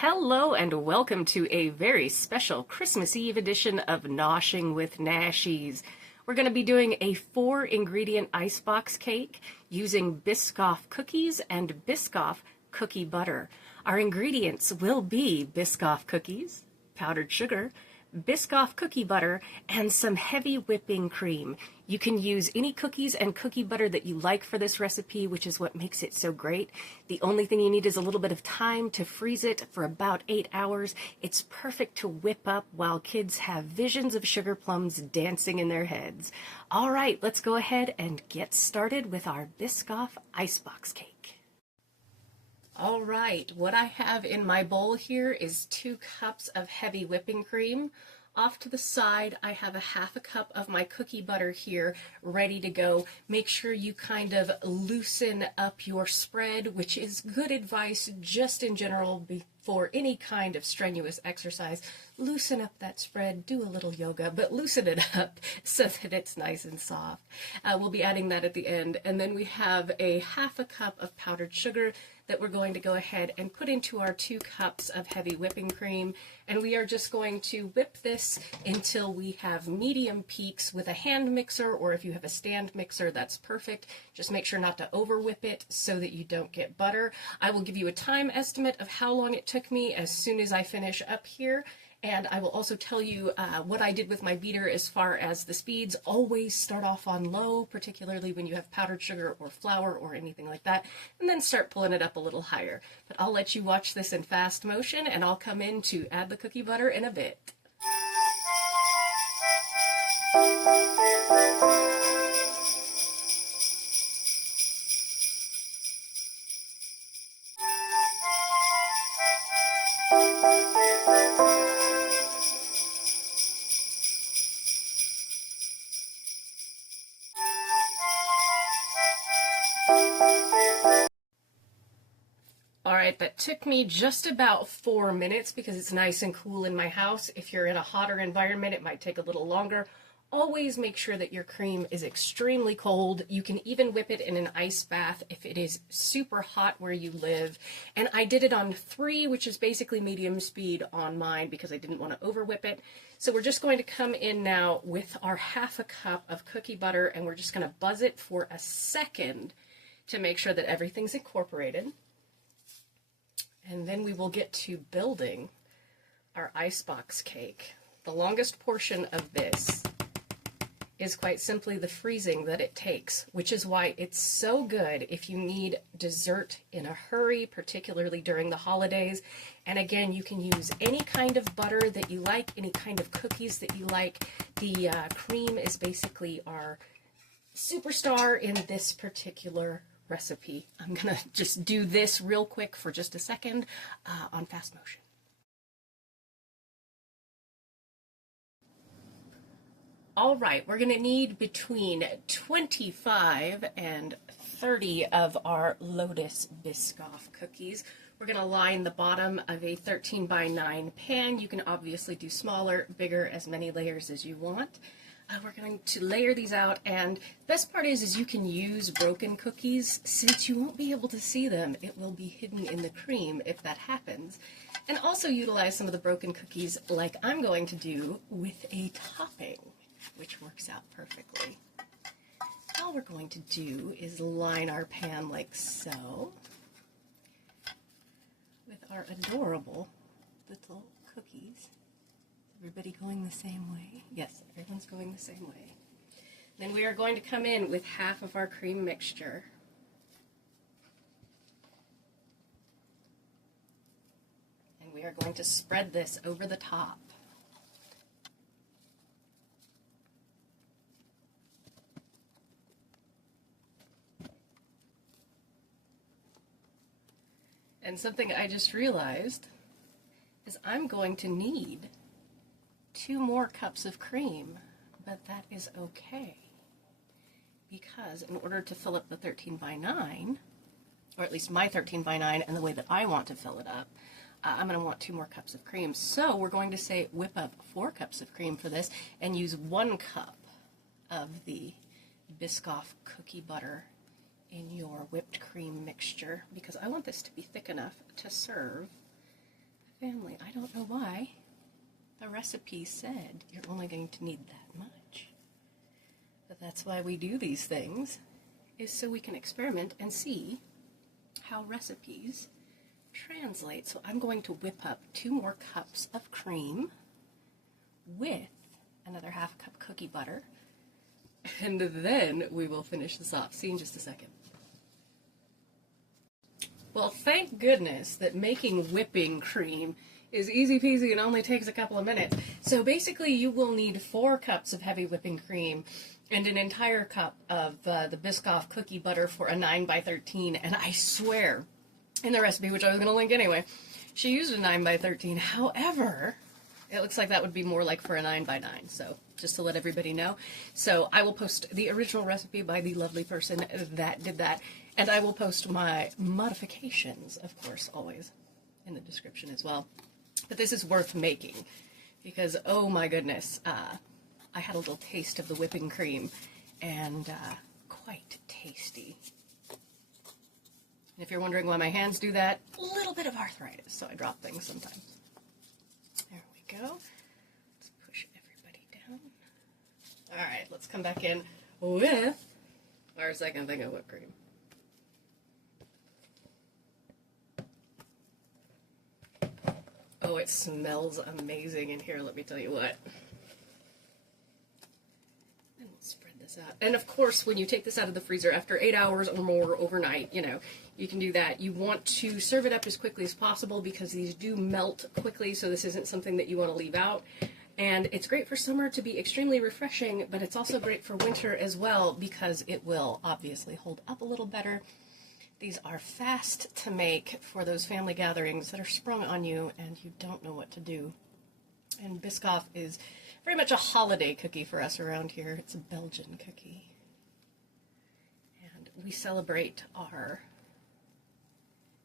Hello and welcome to a very special Christmas Eve edition of Noshing with Nashies. We're going to be doing a 4-ingredient icebox cake using Biscoff cookies and Biscoff cookie butter. Our ingredients will be Biscoff cookies, powdered sugar, Biscoff cookie butter, and some heavy whipping cream. You can use any cookies and cookie butter that you like for this recipe, which is what makes it so great. The only thing you need is a little bit of time to freeze it for about 8 hours. It's perfect to whip up while kids have visions of sugar plums dancing in their heads. All right, let's go ahead and get started with our Biscoff Icebox cake. All right, what I have in my bowl here is 2 cups of heavy whipping cream. Off to the side, I have a half a cup of my cookie butter here ready to go. Make sure you kind of loosen up your spread, which is good advice just in general before any kind of strenuous exercise. Loosen up that spread, do a little yoga, but loosen it up so that it's nice and soft. We'll be adding that at the end. And then we have a half a cup of powdered sugar that we're going to go ahead and put into our 2 cups of heavy whipping cream. And we are just going to whip this until we have medium peaks with a hand mixer, or if you have a stand mixer, that's perfect. Just make sure not to over whip it so that you don't get butter. I will give you a time estimate of how long it took me as soon as I finish up here. And I will also tell you what I did with my beater as far as the speeds. Always start off on low, particularly when you have powdered sugar or flour or anything like that, and then start pulling it up a little higher. But I'll let you watch this in fast motion, and I'll come in to add the cookie butter in a bit. All right, that took me just about 4 minutes because it's nice and cool in my house. If you're in a hotter environment, it might take a little longer. Always make sure that your cream is extremely cold. You can even whip it in an ice bath if it is super hot where you live. And I did it on 3, which is basically medium speed on mine because I didn't want to over whip it. So we're just going to come in now with our half a cup of cookie butter, and we're just going to buzz it for a second to make sure that everything's incorporated. And then we will get to building our icebox cake. The longest portion of this is quite simply the freezing that it takes, which is why it's so good if you need dessert in a hurry, particularly during the holidays. And again, you can use any kind of butter that you like, any kind of cookies that you like. The cream is basically our superstar in this particular recipe. I'm gonna just do this real quick for just a second on fast motion. All right, we're gonna need between 25 and 30 of our Lotus Biscoff cookies. We're gonna line the bottom of a 13 by 9 pan. You can obviously do smaller, bigger, as many layers as you want. We're going to layer these out, and the best part is you can use broken cookies. Since you won't be able to see them, it will be hidden in the cream if that happens. And also utilize some of the broken cookies like I'm going to do with a topping, which works out perfectly. All we're going to do is line our pan like so with our adorable little cookies. Everybody going the same way? Yes, everyone's going the same way. Then we are going to come in with half of our cream mixture. And we are going to spread this over the top. And something I just realized is I'm going to need 2 more cups of cream, but that is okay, because in order to fill up the 13 by 9, or at least my 13 by 9 and the way that I want to fill it up, I'm going to want 2 more cups of cream. So we're going to say whip up 4 cups of cream for this and use 1 cup of the Biscoff cookie butter in your whipped cream mixture, because I want this to be thick enough to serve family. I don't know why the recipe said you're only going to need that much. But that's why we do these things, is so we can experiment and see how recipes translate. So I'm going to whip up 2 more cups of cream with another half cup cookie butter, and then we will finish this off. See you in just a second. Well, thank goodness that making whipping cream is easy peasy and only takes a couple of minutes. So basically you will need 4 cups of heavy whipping cream and an entire cup of the Biscoff cookie butter for a 9x13. And I swear, in the recipe, which I was going to link anyway, she used a 9x13. However, it looks like that would be more like for a 9x9. So just to let everybody know. So I will post the original recipe by the lovely person that did that. And I will post my modifications, of course, always in the description as well. But this is worth making because, oh my goodness, I had a little taste of the whipping cream and quite tasty. And if you're wondering why my hands do that, a little bit of arthritis, so I drop things sometimes. There we go. Let's push everybody down. All right, let's come back in with our second thing of whipped cream. Oh, it smells amazing in here, let me tell you what. And we'll spread this out. And of course, when you take this out of the freezer after 8 hours or more overnight, you know, you can do that. You want to serve it up as quickly as possible because these do melt quickly, so this isn't something that you want to leave out. And it's great for summer to be extremely refreshing, but it's also great for winter as well because it will obviously hold up a little better. These are fast to make for those family gatherings that are sprung on you and you don't know what to do. And Biscoff is very much a holiday cookie for us around here. It's a Belgian cookie. And we celebrate our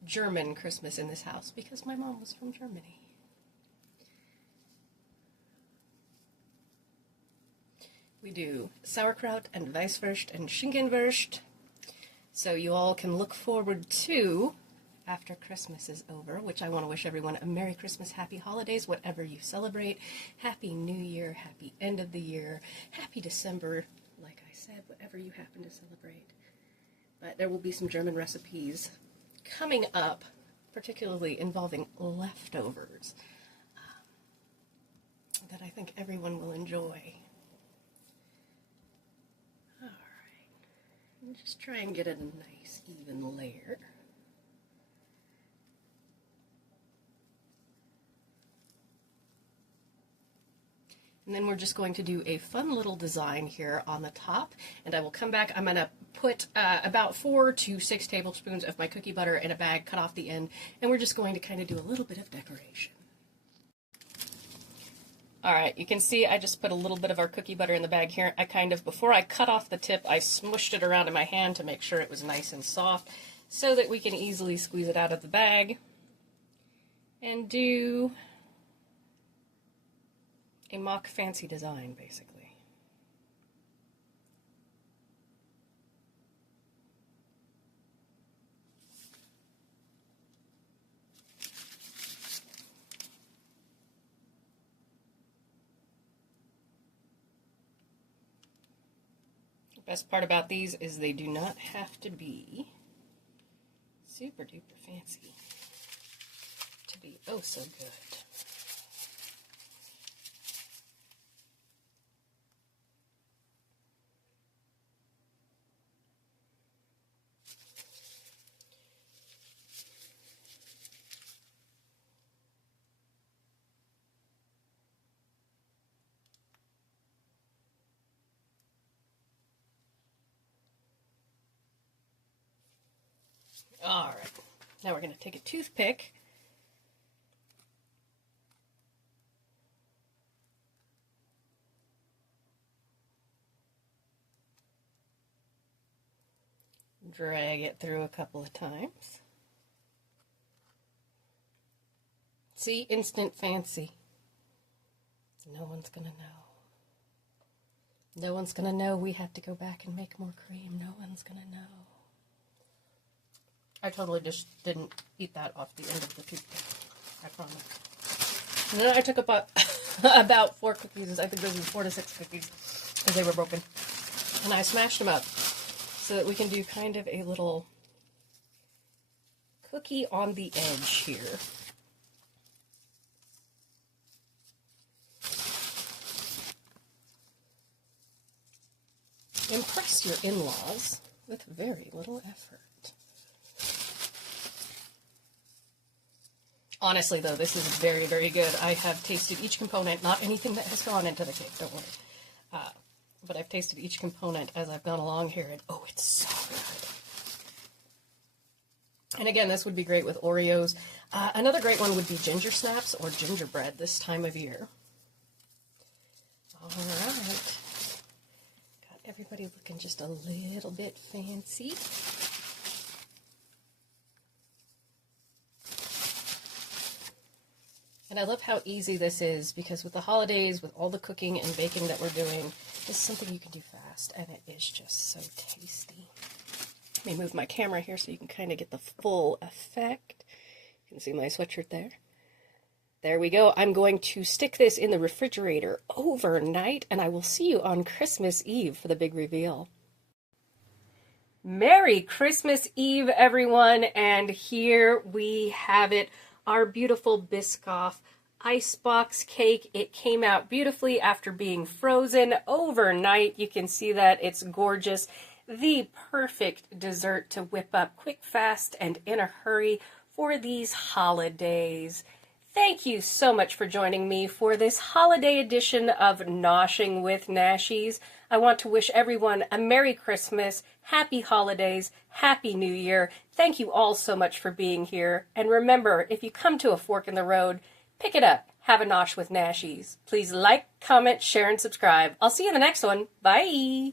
German Christmas in this house because my mom was from Germany. We do sauerkraut and Weisswurst and Schinkenwurst. So you all can look forward to, after Christmas is over, which I want to wish everyone a Merry Christmas, Happy Holidays, whatever you celebrate. Happy New Year, happy end of the year, happy December, like I said, whatever you happen to celebrate. But there will be some German recipes coming up, particularly involving leftovers, that I think everyone will enjoy. And just try and get a nice even layer. And then we're just going to do a fun little design here on the top. And I will come back. I'm going to put about 4 to 6 tablespoons of my cookie butter in a bag, cut off the end, and we're just going to kind of do a little bit of decoration. All right, you can see I just put a little bit of our cookie butter in the bag here. I kind of, before I cut off the tip, I smushed it around in my hand to make sure it was nice and soft so that we can easily squeeze it out of the bag and do a mock fancy design, basically. Best part about these is they do not have to be super duper fancy to be oh so good. All right, now we're going to take a toothpick drag it through a couple of times. See, instant fancy. No one's going to know. No one's going to know we have to go back and make more cream. No one's going to know. I totally just didn't eat that off the end of the toothpick. I promise. And then I took about, about 4 cookies, I think those were 4 to 6 cookies, because they were broken. And I smashed them up so that we can do kind of a little cookie on the edge here. Impress your in-laws with very little effort. Honestly, though, this is very, very good. I have tasted each component, not anything that has gone into the cake, don't worry. But I've tasted each component as I've gone along here, and oh, it's so good. And again, this would be great with Oreos. Another great one would be ginger snaps or gingerbread this time of year. All right. Got everybody looking just a little bit fancy. And I love how easy this is, because with the holidays, with all the cooking and baking that we're doing, this is something you can do fast, and it is just so tasty. Let me move my camera here so you can kind of get the full effect. You can see my sweatshirt there. There we go. I'm going to stick this in the refrigerator overnight, and I will see you on Christmas Eve for the big reveal. Merry Christmas Eve, everyone, and here we have it. Our beautiful Biscoff Icebox cake. It came out beautifully after being frozen overnight. You can see that it's gorgeous. The perfect dessert to whip up quick, fast, and in a hurry for these holidays. Thank you so much for joining me for this holiday edition of Noshing with Nashies. I want to wish everyone a Merry Christmas, Happy Holidays, Happy New Year. Thank you all so much for being here. And remember, if you come to a fork in the road, pick it up. Have a nosh with Nashies. Please like, comment, share, and subscribe. I'll see you in the next one. Bye!